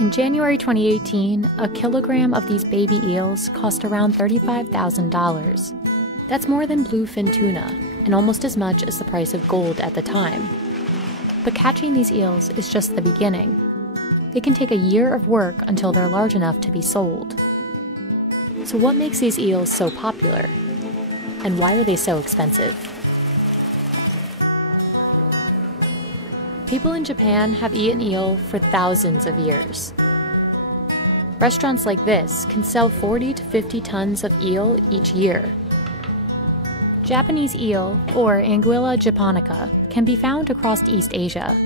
In January 2018, a kilogram of these baby eels cost around $35,000. That's more than bluefin tuna, and almost as much as the price of gold at the time. But catching these eels is just the beginning. It can take a year of work until they're large enough to be sold. So what makes these eels so popular? And why are they so expensive? People in Japan have eaten eel for thousands of years. Restaurants like this can sell 40 to 50 tons of eel each year. Japanese eel, or Anguilla japonica, can be found across East Asia,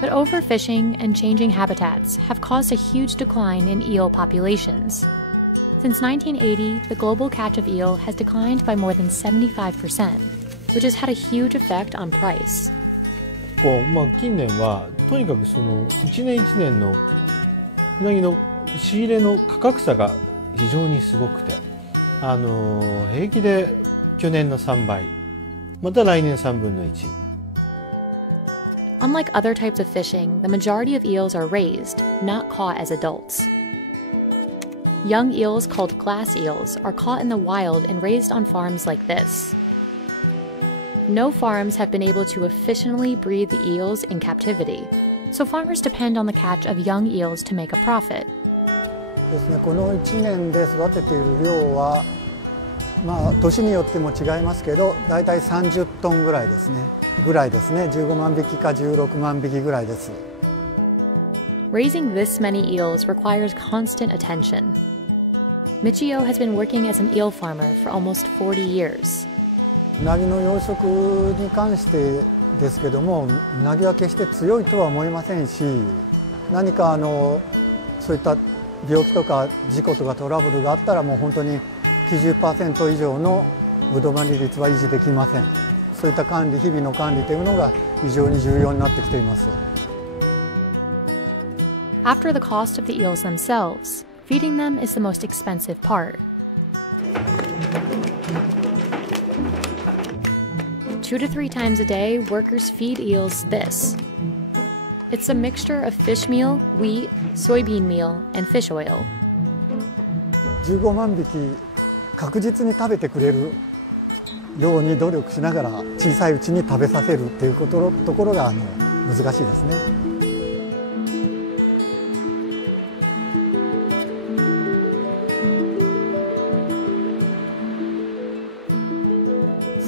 but overfishing and changing habitats have caused a huge decline in eel populations. Since 1980, the global catch of eel has declined by more than 75%, which has had a huge effect on price. 近年はとにかくその一年一年のうなぎの仕入れの価格差が非常にすごくて、平気で去年の3倍、また来年3分の1。Unlike other types of fishing, the majority of eels are raised, not caught as adults. Young eels called glass eels are caught in the wild and raised on farms like this. No farms have been able to efficiently breed the eels in captivity, so farmers depend on the catch of young eels to make a profit. ですね、この1年で育てている量は、年によっても違いますけど、だいたい30トンぐらいですね。15万匹か16万匹ぐらいです。Raising this many eels requires constant attention. Michio has been working as an eel farmer for almost 40 years. うなぎの養殖に関してですけども、うなぎは決して強いとは思いませんし、何かそういった病気とか事故とかトラブルがあったらもう本当に 90% 以上のブドウマリ率は維持できません。そういった管理、日々の管理というのが非常に重要になってきています。After the cost of the eels themselves, feeding them is the most expensive part. 2 to 3 times a day, workers feed eels this. It's a mixture of fish meal, wheat, soybean meal, and fish oil. 15万匹確実に食べてくれるように努力しながら小さいうちに食べさせるっていうところが難しいですね。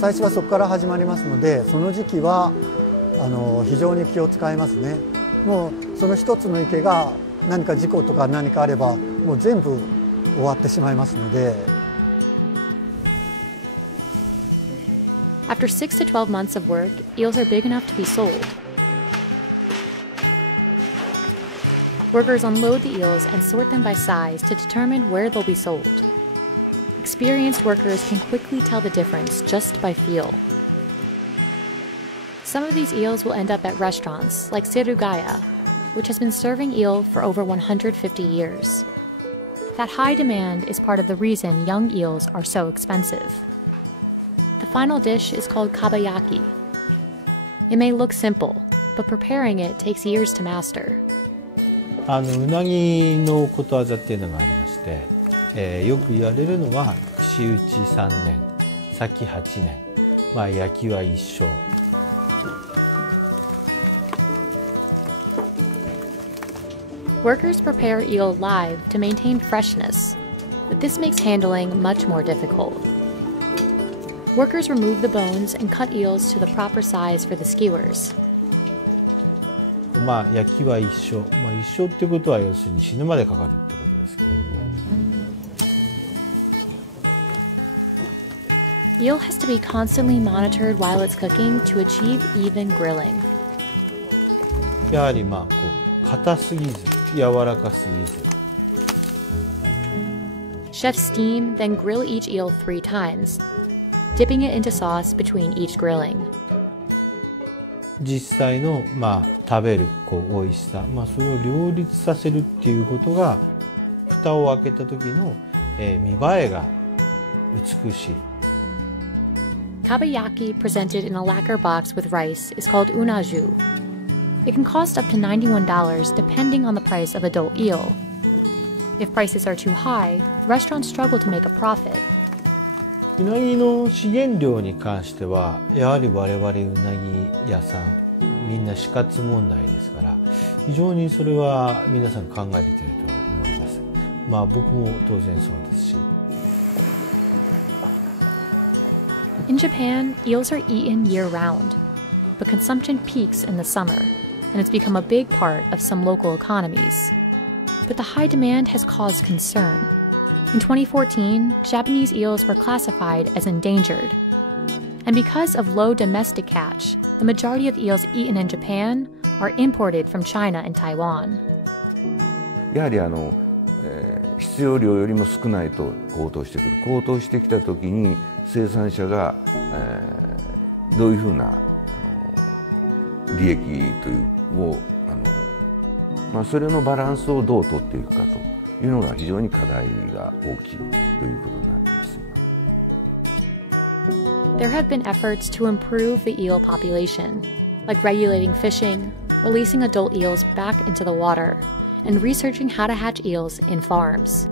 最初はそこから始まりますので、その時期は非常に気を使いますね。もうその一つの池が何か事故とか何かあればもう全部終わってしまいますので。After 6 to 12 months of work, eels are big enough to be sold. Workers unload the eels and sort them by size to determine where they'll be sold. Experienced workers can quickly tell the difference just by feel. Some of these eels will end up at restaurants like Serugaya, which has been serving eel for over 150 years. That high demand is part of the reason young eels are so expensive. The final dish is called kabayaki. It may look simple, but preparing it takes years to master. うなぎのことわざっていうのがありまして、よく言われるのは串打ち3年、裂き8年、焼きは一生。Workers prepare eel live to maintain freshness, but this makes handling much more difficult. Workers remove the bones and cut eels to the proper size for the skewers. 焼きは一生、一生っていうことは要するに死ぬまでかかるってことですけれども。Eel has to be constantly monitored while it's cooking to achieve even grilling. やはり硬すぎず、柔らかすぎず。Chefs steam, then grill each eel 3 times, dipping it into sauce between each grilling. 実際の食べる美味しさ、それを両立させるっていうことが蓋を開けた時の見栄えが美しい。Kabayaki presented in a lacquer box with rice is called unaju. It can cost up to $91 depending on the price of adult eel. If prices are too high, restaurants struggle to make a profit. うなぎの資源量に関してはやはり我々うなぎ屋さんみんな死活問題ですから非常にそれは皆さん考えていると思います。まあ僕も当然そうですし。In Japan, eels are eaten year-round, but consumption peaks in the summer, and it's become a big part of some local economies. But the high demand has caused concern. In 2014, Japanese eels were classified as endangered. And because of low domestic catch, the majority of eels eaten in Japan are imported from China and Taiwan. やはり必要量よりも少ないと高騰してくる。高騰してきたときに生産者が、どういうふうな利益というのをそれのバランスをどう取っていくかというのが非常に課題が大きいということになっています。There have been efforts to improve the eel population, like regulating fishing, releasing adult eels back into the water, and researching how to hatch eels in farms.